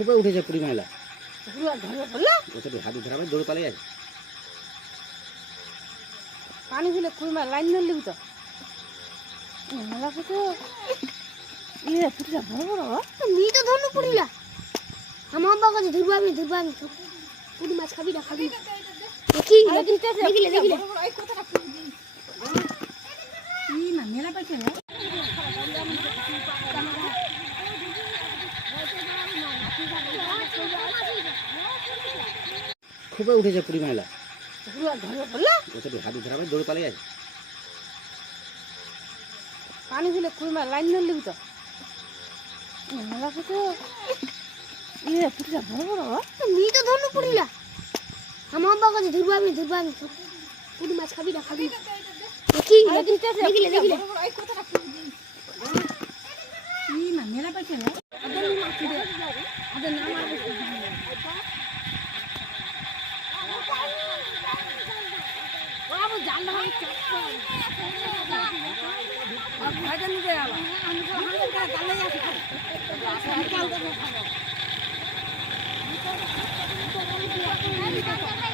খুবই উঠেছে পুরি ময়লা ওটা হাতে ধরাবে দৌড়ে পালিয়ে যায়। পানি ফেলে কুই মাছ লাইন ধরলি তো মেলা কত ইয়ে পুরিটা বড় বড় নি তো ধরনু পুরিলা আমার বাবা কাছে ধরবো আমি পুরি মাছ খাবি না খাবি দেখি দেখিলে ই না মেলা পাইছে না খুবই উঠেছে পুরি ময়লা ওটা হাতে ধরাবে দৌড়ে পালিয়ে যায়। পানি ফেলে কুই মাছ লাইন ধরলি তো মেলা কত ইয়ে পুরিটা বড় বড় নি তো ধরনু পুরিলা আমার বাবা কাছে ধরবো আমি পুরি মাছ খাবি না খাবি দেখি দেখিলে ই না মেলা পাইছে না আমি